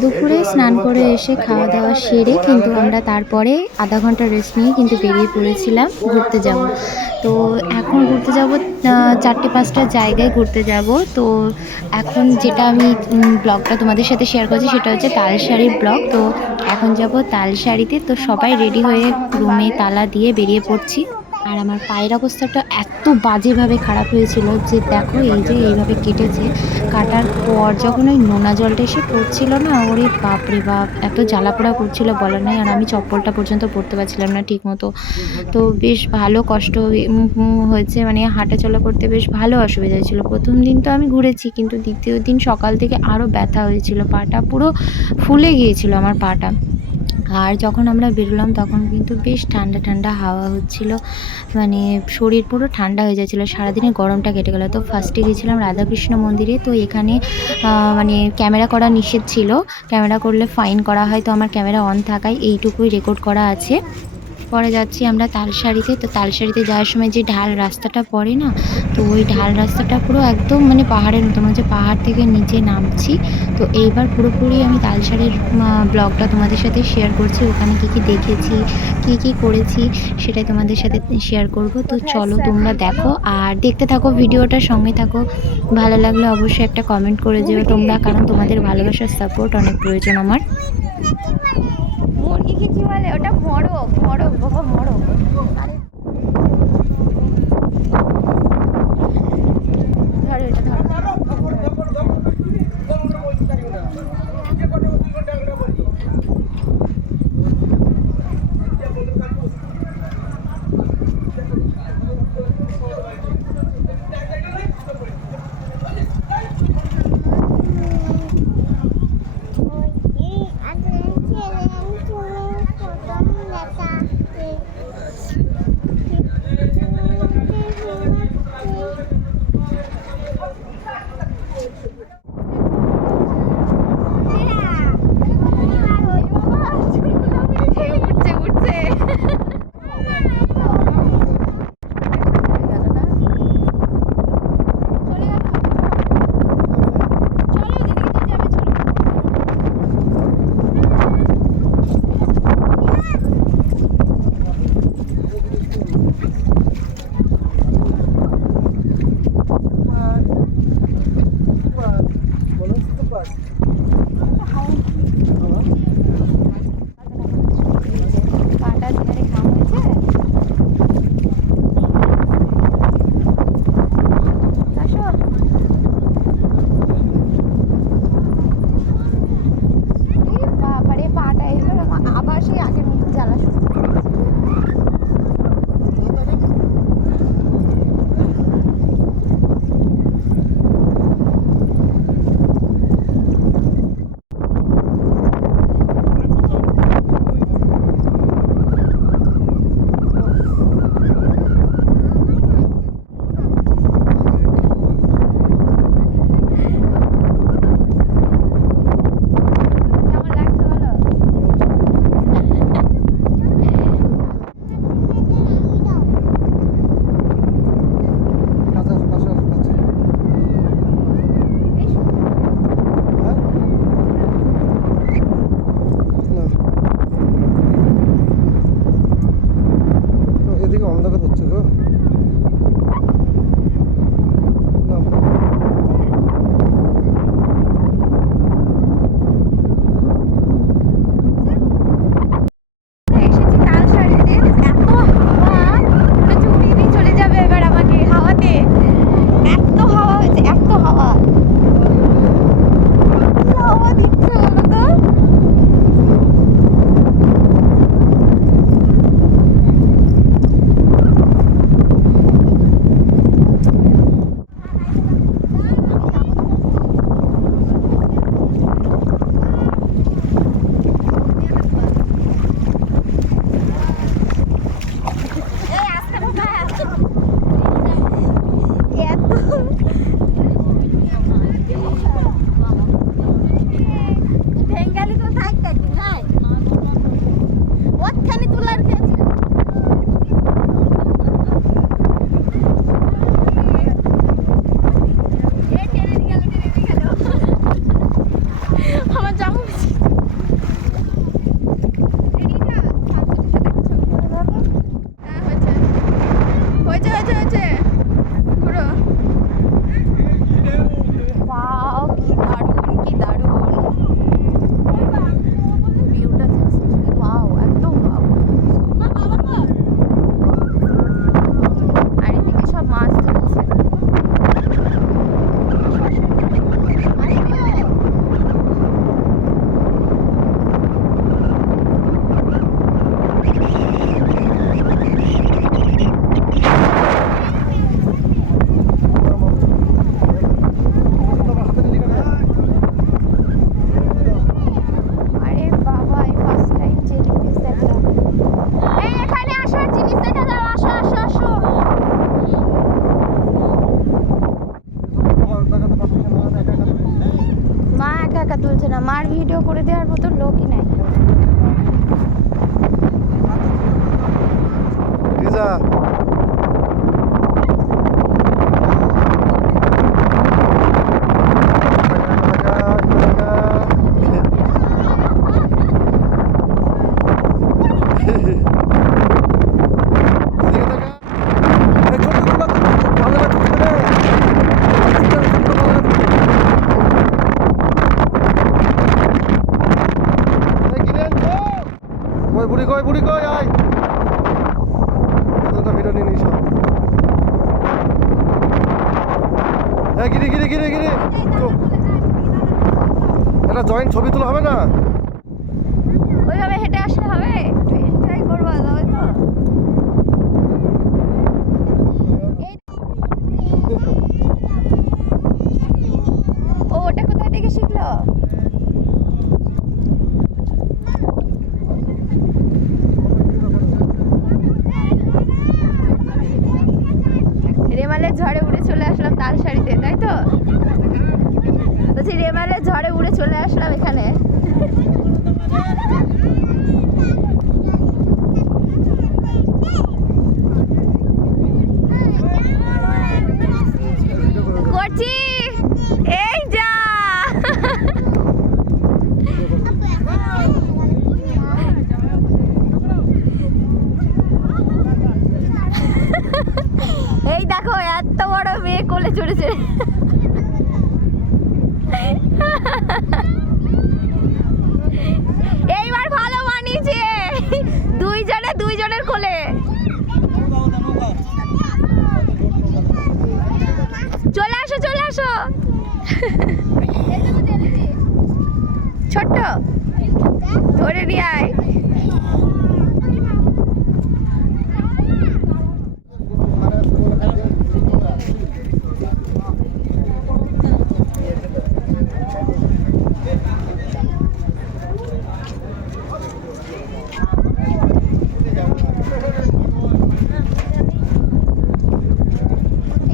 দুপুরে স্নান করে এসে খাওয়া দাওয়া সেরে কিন্তু আমরা তারপরে আধা ঘন্টা রেস্ট নিয়ে কিন্তু বেরিয়ে পড়েছিলাম ঘুরতে যাব। তো এখন ঘুরতে যাব ৪-৫টা জায়গায় ঘুরতে যাব। তো এখন যেটা আমি ব্লগটা তোমাদের সাথে শেয়ার করছি সেটা হচ্ছে তালসারির ব্লগ। তো এখন যাব তালসারিতে। তো সবাই রেডি হয়ে রুমে তালা দিয়ে বেরিয়ে পড়ছি। আর আমার পায়ের অবস্থাটা এত বাজেভাবে খারাপ হয়েছিল যে দেখো এই যে এইভাবে কেটেছে। কাটার পর যখন ওই নোনা জলটা এসে পড়ছিল না, ওরে বাপরে বাপ! এত জ্বালাপোড়া করছিল বলার নাই। আর আমি চপ্পলটা পর্যন্ত পরতে পারছিলাম না ঠিকমতো। তো বেশ ভালো কষ্ট হয়েছে, মানে হাঁটাচলা করতে বেশ ভালো অসুবিধা হয়েছিল। ১ম দিন তো আমি ঘুরেছি, কিন্তু দ্বিতীয় দিন সকাল থেকে আরও ব্যথা হয়েছিল। পাটা পুরো ফুলে গিয়েছিল আমার পাটা। আর যখন আমরা বেরোলাম তখন কিন্তু বেশ ঠান্ডা, ঠান্ডা হাওয়া হচ্ছিল। মানে শরীর পুরো ঠান্ডা হয়ে যাচ্ছিল। সারাদিনের গরমটা কেটে গেল। তো ফার্স্টে গেছিলাম রাধাকৃষ্ণ মন্দিরে। তো এখানে মানে ক্যামেরা করা নিষেধ ছিল। ক্যামেরা করলে ফাইন করা হয়। তো আমার ক্যামেরা অন থাকায় এইটুকুই রেকর্ড করা আছে। পরে যাচ্ছি আমরা তালসারিতে। তো তালসারিতে যাওয়ার সময় যে ঢাল রাস্তাটা পড়ে না, তো ওই ঢাল রাস্তাটা পুরো একদম মানে পাহাড়ের মতো, মনে হচ্ছে পাহাড় থেকে নিচে নামছি। তো এইবার পুরোপুরি আমি তালসারির ব্লগটা তোমাদের সাথে শেয়ার করছি। ওখানে কী, কী দেখেছি, কী, কী করেছি সেটাই তোমাদের সাথে শেয়ার করব। তো চলো তোমরা দেখো আর দেখতে থাকো ভিডিওটা, সঙ্গে থাকো। ভালো লাগলে অবশ্যই একটা কমেন্ট করে যেও তোমরা, কারণ তোমাদের ভালোবাসার সাপোর্ট অনেক প্রয়োজন আমার। মুরগি কি বলে ওটা? মোরগ, মোরগ বাবা, মোরগ। ধরো এটা, ধরো। বুড়ি কই আয় এতটা ভিডিও নিয়ে নিস হ্যাঁ গিরি গিরি গিরি গিরি এটা জয়েন্ট ছবি তোলা হবে না ওইভাবে হেঁটে আসলে হবে, একটু এনজয় করবো তবে তো। ও ওটা কোথায় থেকে শিখলো? রেমালের ঝড়ে উড়ে চলে আসলাম তাল শাড়িতে, তাই তো? বলছি রেমালের ঝড়ে উড়ে চলে আসলাম এখানে। করছি এই যা এই দেখো এত বড় মেয়ে কোলে চড়েছে। এইবার ভালো মানিয়েছে, দুইজনের কোলে। চলে আসো চলে আসো। ছোট্ট ধরে নিয়ে আয়।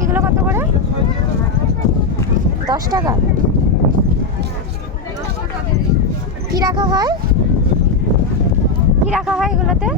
এগুলো কত করে? 10 টাকা। কি রাখা হয়, কি রাখা হয় এগুলোতে?